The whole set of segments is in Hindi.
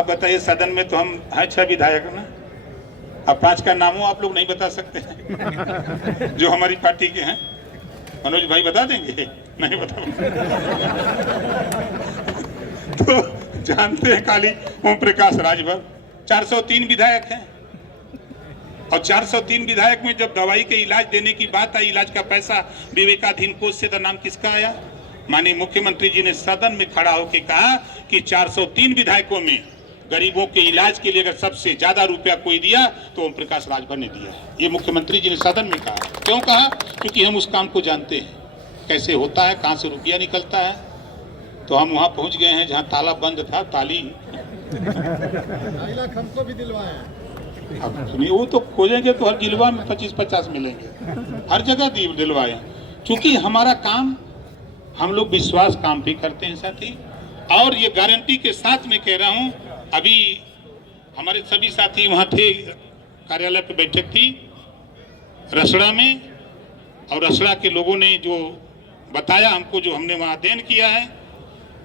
आप बताइए, सदन में तो हम हैं 6 विधायक ना, अब 5 का नामों आप लोग नहीं बता सकते हैं जो हमारी पार्टी के हैं। मनोज भाई बता देंगे? नहीं बता तो जानते हैं खाली ओम प्रकाश राजभर 403 विधायक हैं, और 403 विधायक में जब दवाई के इलाज देने की बात आई, इलाज का पैसा विवेकाधीन कोष से, तो नाम किसका आया? माननीय मुख्यमंत्री जी ने सदन में खड़ा होकर कहा कि 403 विधायकों में गरीबों के इलाज के लिए अगर सबसे ज्यादा रुपया कोई दिया तो ओम प्रकाश राजभर ने दिया है। ये मुख्यमंत्री जी ने सदन में कहा। क्यों कहा? क्योंकि हम उस काम को जानते हैं, कैसे होता है, कहाँ से रुपया निकलता है। तो हम वहाँ पहुँच गए हैं जहाँ ताला बंद था, ताली हमको भी दिलवाए। अब सुनिए, वो तो खोजेंगे तो हर जिलवा में 25-50 मिलेंगे, हर जगह दिलवाए। क्योंकि हमारा काम, हम लोग विश्वास काम भी करते हैं साथी, और ये गारंटी के साथ मैं कह रहा हूँ, अभी हमारे सभी साथी वहाँ थे, कार्यालय पे बैठक थी रसड़ा में, और रसड़ा के लोगों ने जो बताया हमको, जो हमने वहाँ अध्ययन किया है,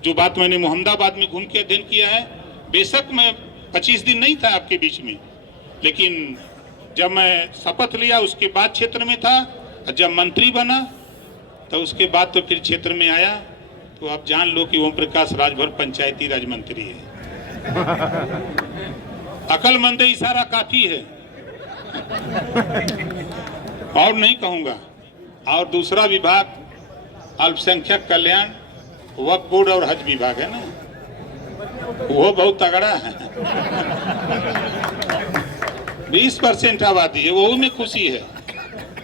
जो बात मैंने मोहम्मदाबाद में घूम के अध्ययन किया है। बेशक मैं 25 दिन नहीं था आपके बीच में, लेकिन जब मैं शपथ लिया उसके बाद क्षेत्र में था, जब मंत्री बना तो उसके बाद तो फिर क्षेत्र में आया। तो आप जान लो कि ओम प्रकाश राजभर पंचायती राज मंत्री है। अकलमंद इशारा काफी है, और नहीं कहूंगा। और दूसरा विभाग अल्पसंख्यक कल्याण, वक्फ बोर्ड और हज विभाग है ना, वो बहुत तगड़ा है। 20% आबादी है, वो में खुशी है।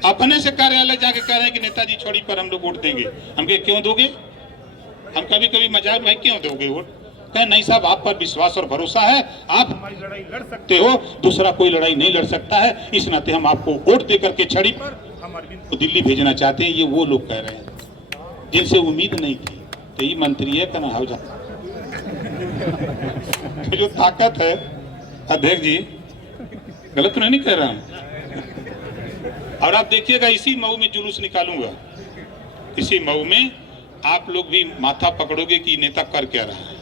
अपने से कार्यालय जाके कह रहे हैं कि नेताजी छोड़ी पर हम लोग वोट देंगे। हम कहे क्यों दोगे? हम कभी कभी मजाक में क्यों दोगे वोट? कहे नहीं साहब, आप पर विश्वास और भरोसा है, आप हमारी लड़ाई लड़ सकते हो, दूसरा कोई लड़ाई नहीं लड़ सकता है, इस नाते हम आपको वोट दे करके छड़ी पर हम अरविंद को दिल्ली भेजना चाहते हैं। ये वो लोग कह रहे हैं जिनसे उम्मीद नहीं थी। तो ये मंत्री है कहना हो जाता जो ताकत है। अध्यक्ष जी, गलत तो नहीं कह रहा हूं। और आप देखिएगा, इसी मऊ में जुलूस निकालूंगा, इसी मऊ में आप लोग भी माथा पकड़ोगे कि नेता कर क्या रहा है।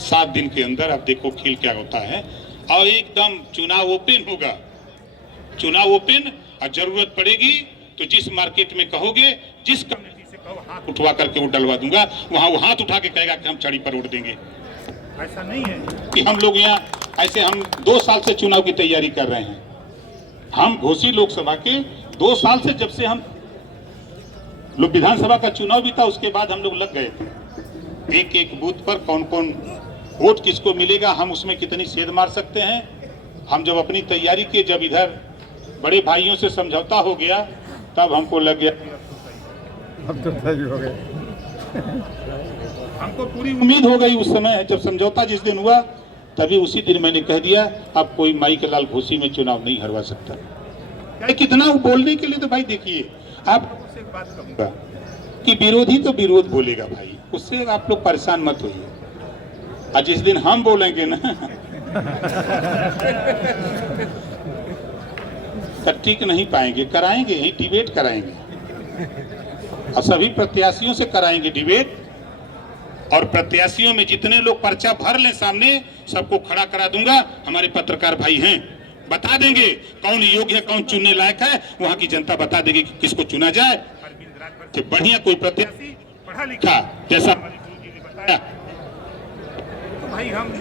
7 दिन के अंदर आप देखो खेल क्या होता है, और एकदम चुनाव ओपन होगा, चुनाव ओपन। और जरूरत पड़ेगी तो जिस मार्केट में कहोगे, जिस कमेटी से कहो हाथ उठवा करके वोट डलवा दूंगा, वहां वो हाथ उठा के कहेगा कि हम छड़ी पर वोट देंगे। ऐसा नहीं है कि हम लोग यहाँ ऐसे, हम 2 साल से चुनाव की तैयारी कर रहे हैं। हम घोसी लोकसभा के 2 साल से, जब से हम लोग विधानसभा का चुनाव भी था, उसके बाद हम लोग लग गए थे एक एक बूथ पर कौन कौन वोट किसको मिलेगा, हम उसमें कितनी सेध मार सकते हैं। हम जब अपनी तैयारी किए, जब इधर बड़े भाइयों से समझौता हो गया, तब हमको लग गया अब तो सही हो गए। हमको पूरी उम्मीद हो गई उस समय, जब समझौता जिस दिन हुआ, तभी उसी दिन मैंने कह दिया अब कोई माई के लाल घोसी में चुनाव नहीं हरवा सकता। कितना बोलने के लिए, तो भाई देखिए, आप एक बात कहूंगा कि विरोधी तो विरोध बोलेगा भाई, उससे आप लोग परेशान मत होइए। और जिस दिन हम बोलेंगे ना तो टिक नहीं पाएंगे, कराएंगे ही डिबेट कराएंगे, और सभी प्रत्याशियों से कराएंगे डिबेट। और प्रत्याशियों में जितने लोग पर्चा भर लें सामने, सबको खड़ा करा दूंगा। हमारे पत्रकार भाई हैं, बता देंगे कौन योग्य है, कौन चुनने लायक है। वहां की जनता बता देगी कि किसको चुना जाए। कि बढ़िया कोई प्रत्याशी पढ़ा लिखा, जैसा हमारे गुरुजी ने बताया। तो भाई हम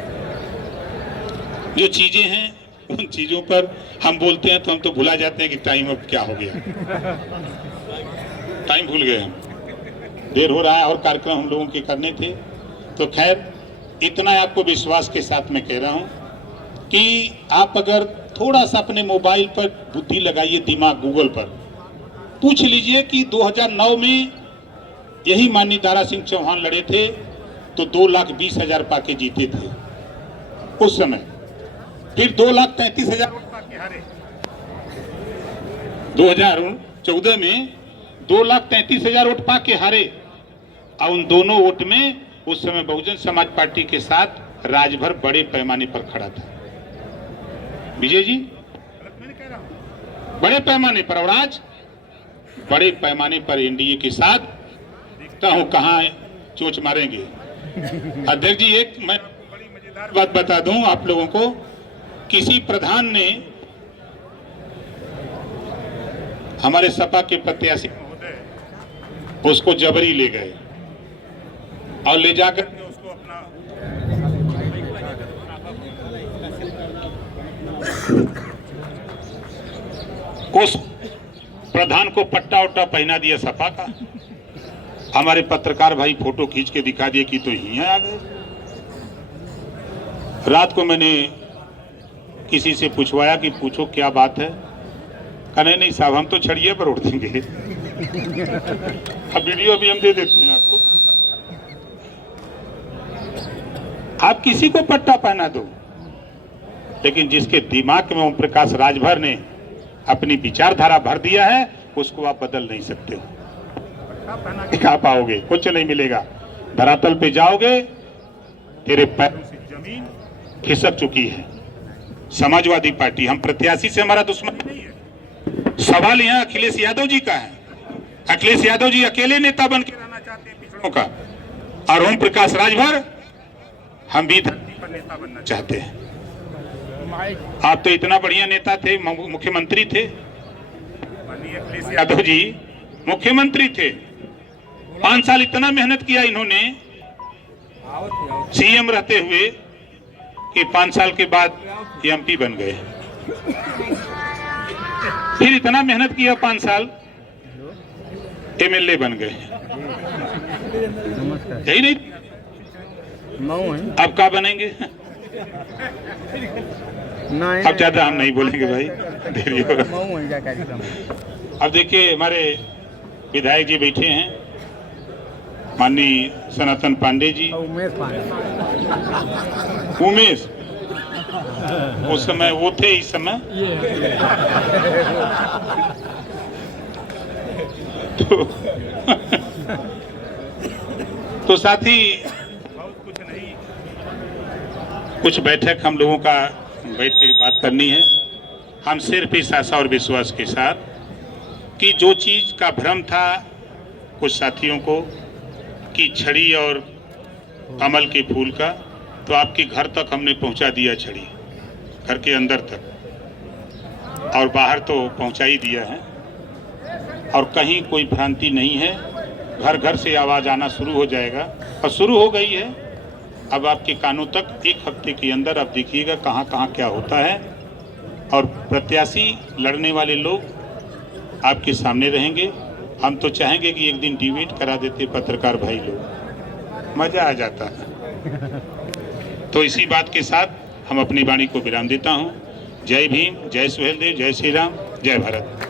जो चीजें हैं, उन चीजों पर हम बोलते हैं तो हम तो भुला जाते हैं कि टाइम अब क्या हो गया। टाइम भूल गए हम, देर हो रहा है और कार्यक्रम हम लोगों के करने थे। तो खैर, इतना आपको विश्वास के साथ मैं कह रहा हूं कि आप अगर थोड़ा सा अपने मोबाइल पर बुद्धि लगाइए, दिमाग गूगल पर पूछ लीजिए कि 2009 में यही माननीय दारा सिंह चौहान लड़े थे तो 2,20,000 पाके जीते थे उस समय। फिर 2,33,000 पाके हारे। 2014 में 2,33,000 वोट पाके हारे। और उन दोनों वोट में उस समय बहुजन समाज पार्टी के साथ राजभर बड़े पैमाने पर खड़ा था। विजय जी, मैंने कह रहा हूं बड़े पैमाने पर, और आज बड़े पैमाने पर एनडीए के साथ देखता हूं कहां चोच मारेंगे। अध्यक्ष जी, एक मैं बड़ी मजेदार बात बता दूं आप लोगों को, किसी प्रधान ने हमारे सपा के प्रत्याशी महोदय उसको जबरी ले गए और ले जाकर उसको अपना उस प्रधान को पट्टा उट्टा पहना दिया सपा का। हमारे पत्रकार भाई फोटो खींच के दिखा दिए कि तो यहाँ आ गए। रात को मैंने किसी से पूछवाया कि पूछो क्या बात है, कहने नहीं साहब हम तो छड़िए पर उड़ देंगे। अब वीडियो भी हम दे देते हैं आपको, आप किसी को पट्टा पहना दो, लेकिन जिसके दिमाग में ओम प्रकाश राजभर ने अपनी विचारधारा भर दिया है उसको आप बदल नहीं सकते हो। दिखा पाओगे, कुछ नहीं मिलेगा। धरातल पे जाओगे, तेरे पैरों से जमीन खिसक चुकी है। समाजवादी पार्टी, हम प्रत्याशी से हमारा दुश्मन नहीं है। सवाल यहाँ अखिलेश यादव जी का है। अखिलेश यादव जी अकेले नेता बन के रहना चाहते हैं पिछड़ों का, और ओम प्रकाश राजभर हम भी धरती पर नेता बनना चाहते हैं। आप तो इतना बढ़िया नेता थे, मुख्यमंत्री थे। अखिलेश यादव जी मुख्यमंत्री थे, 5 साल इतना मेहनत किया इन्होंने सीएम रहते हुए कि 5 साल के बाद एमपी बन गए। फिर इतना मेहनत किया 5 साल, एमएलए बन गए। यही नहीं, अब क्या बनेंगे? अब ज्यादा हम नहीं बोलेंगे भाई, देरी हो रहा। अब देखिए हमारे विधायक जी बैठे हैं, माननीय सनातन पांडे जी, उमेश उस समय वो थे, इस समय तो साथी कुछ नहीं, कुछ बैठक हम लोगों का बैठ के बात करनी है। हम सिर्फ इस आशा और विश्वास के साथ कि जो चीज़ का भ्रम था कुछ साथियों को कि छड़ी और कमल के फूल का, तो आपके घर तक हमने पहुंचा दिया, छड़ी घर के अंदर तक और बाहर तो पहुंचा ही दिया है, और कहीं कोई भ्रांति नहीं है। घर घर से आवाज़ आना शुरू हो जाएगा और शुरू हो गई है। अब आपके कानों तक 1 हफ्ते के अंदर आप देखिएगा कहाँ कहाँ क्या होता है, और प्रत्याशी लड़ने वाले लोग आपके सामने रहेंगे। हम तो चाहेंगे कि एक दिन डिबेट करा देते पत्रकार भाई लोग, मज़ा आ जाता है। तो इसी बात के साथ हम अपनी वाणी को विराम देता हूँ। जय भीम, जय सुहेलदेव, जय श्री राम, जय भारत।